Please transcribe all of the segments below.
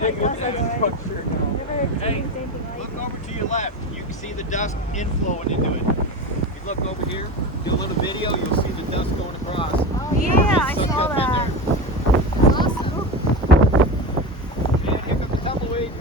Nick, look at that structure now. Hey, look over to your left. You can see the dust inflowing into it. If you look over here, do a little video, you'll see the dust going across. Oh yeah, I saw that. That's awesome. And here comes the tumbleweed.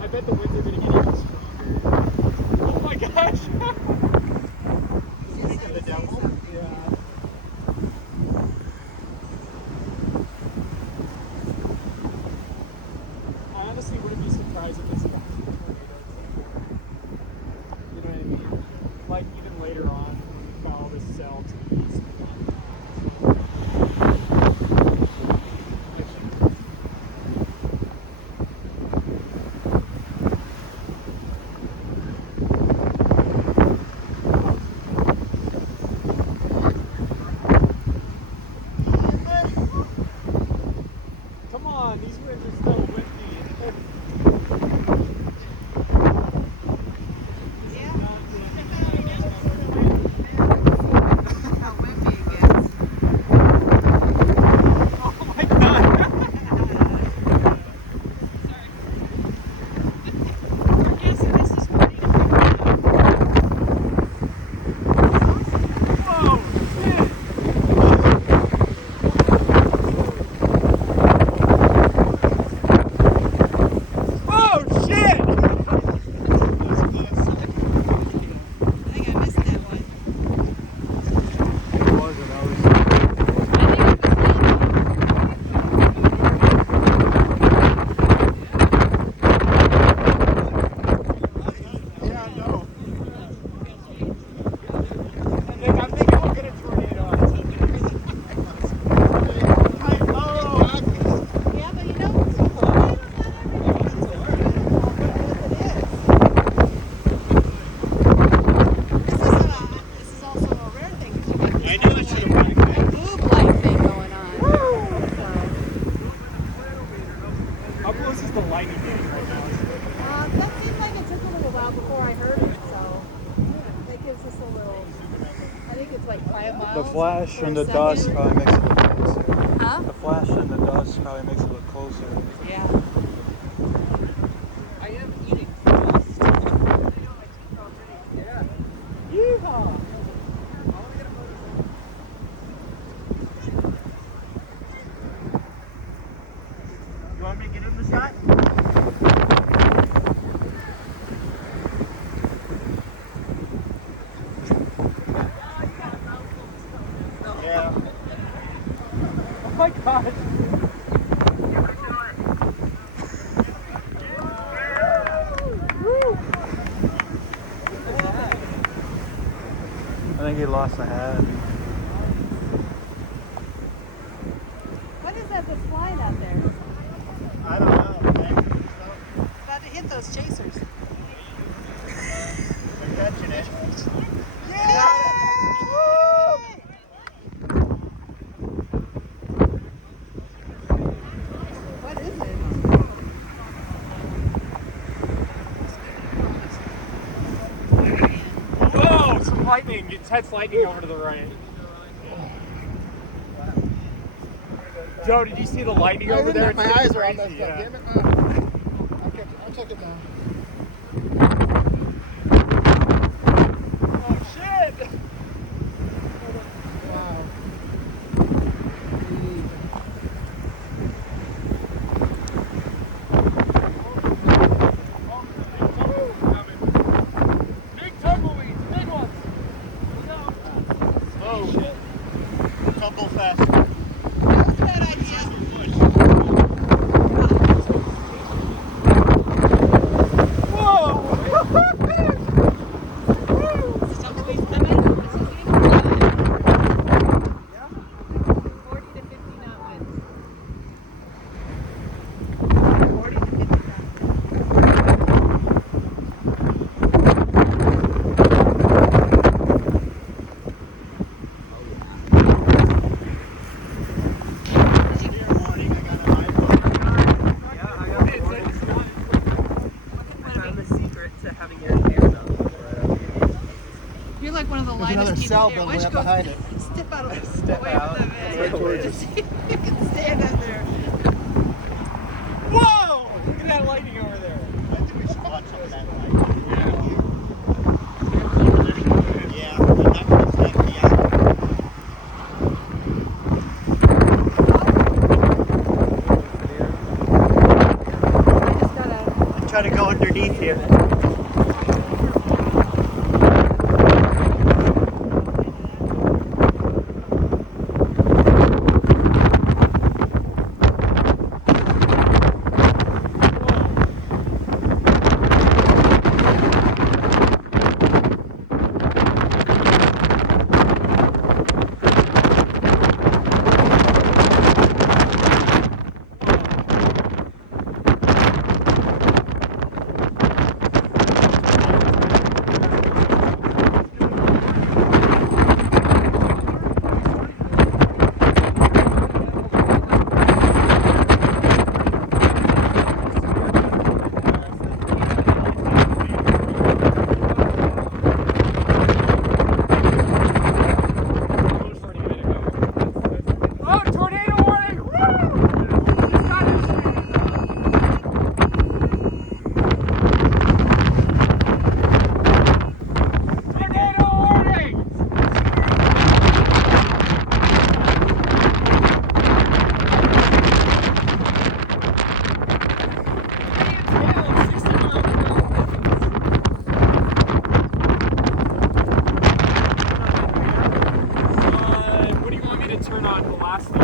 I bet the winds are going to get even stronger. Oh my gosh! The devil. Yeah. I honestly wouldn't be surprised if this got to tornadoes. You know what I mean? Like even later on, when we follow this cell to the east. Come on, these winds are still windy. How windy it gets. Oh my god! We're guessing this is 40 to 50 now. Whoa! Shit! Oh shit! I think I missed that one. It wasn't. I was. I think it was Yeah, no. Nick, I'm thinking we'll get a tornado. Yeah, but you know, tornadoes not this is also a rare thing because you got I knew it should have been. a boob light thing going on. How close is the lightning getting right now? That seemed like it took a little while before I heard it, so that gives us a little. I think it's like 5 miles. The flash for and a the dust second. probably makes it look closer. Huh? The flash and the dust probably makes it look closer. Yeah. I am eating. Yeehaw! You want me to get in the shot? Yeah. Oh my god! I think he lost a hat. What is that that's flying out there? I don't know. Man. About to hit those chasers. They're catching it. What is it? Whoa! Some lightning! It's head's lightning over to the right. Joe, did you see the lightning over there? My It's eyes are all crazy, messed up. yeah. Damn it. I'll check it down. Oh shit! Wow. Big tumbleweeds, big ones! Oh shit. Tumble fast. That's a bad idea. You're like one of the There's another lightest cell people building here. up Why behind don't it. you go step out of Step away out. from the Right veg? towards To it. see if you can stand up there. Whoa! Look at that lightning over there. I think we should watch some of that light. Yeah, but that one's like the I just gotta. Try to go underneath here. Oh, tornado warning! Tornado warning! What do you want me to turn on velocity?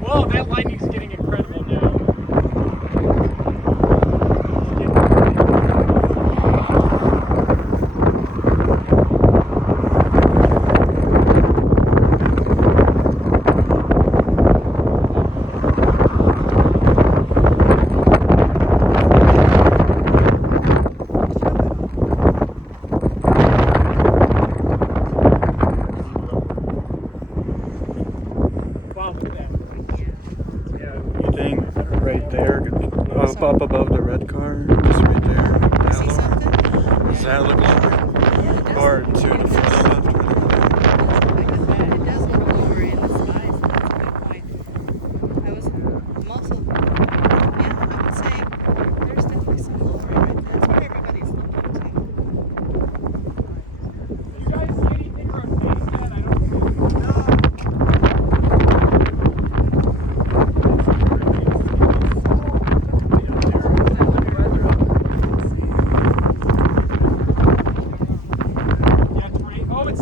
Whoa, that lightning's getting incredible now. Wow, look at that. You think right there, up above the red car, just right there. See something? Does that look lower? Or to the left or the right? It does look lower in the skies. That's a good point. I'm also, yeah, I would say there's definitely some lowering right there. That's where everybody's looking to. You guys see anything rotating yet? I don't see Yeah, 20. Oh, it's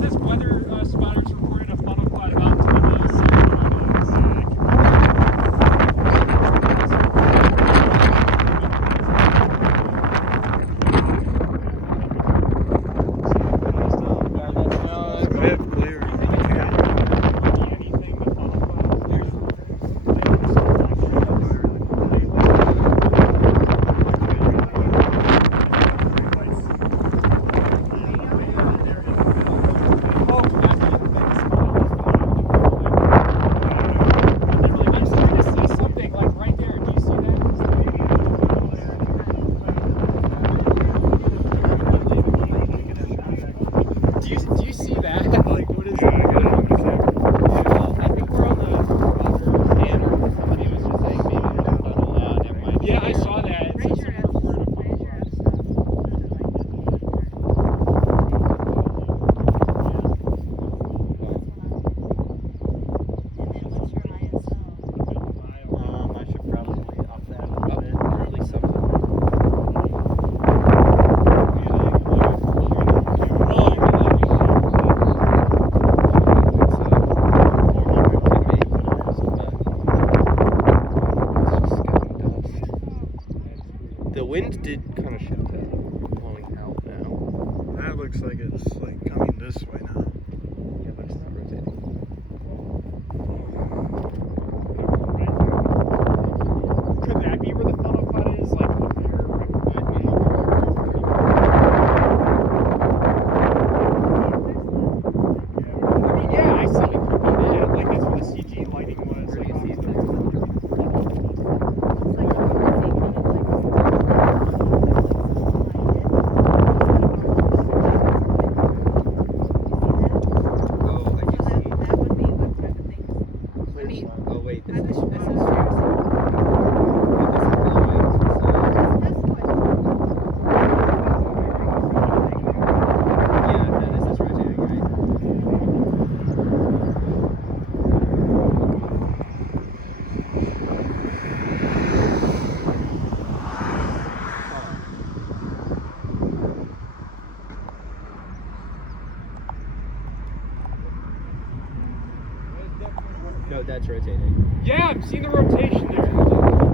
wind did kind of shift to blowing out now. That looks like it's like coming this way now. Yeah, but it's not rotating. Could that be where the funnel cut is? Like up there? I mean, yeah, I said it could be that. Like that's where the CG lighting was. Where do Like, you see off Oh, I do see. That would be what I would think. I mean, Oh wait, I this wish is this this was is fair. yeah, no, this is rotating, right? No, that's rotating. Yeah, I've seen the rotation there.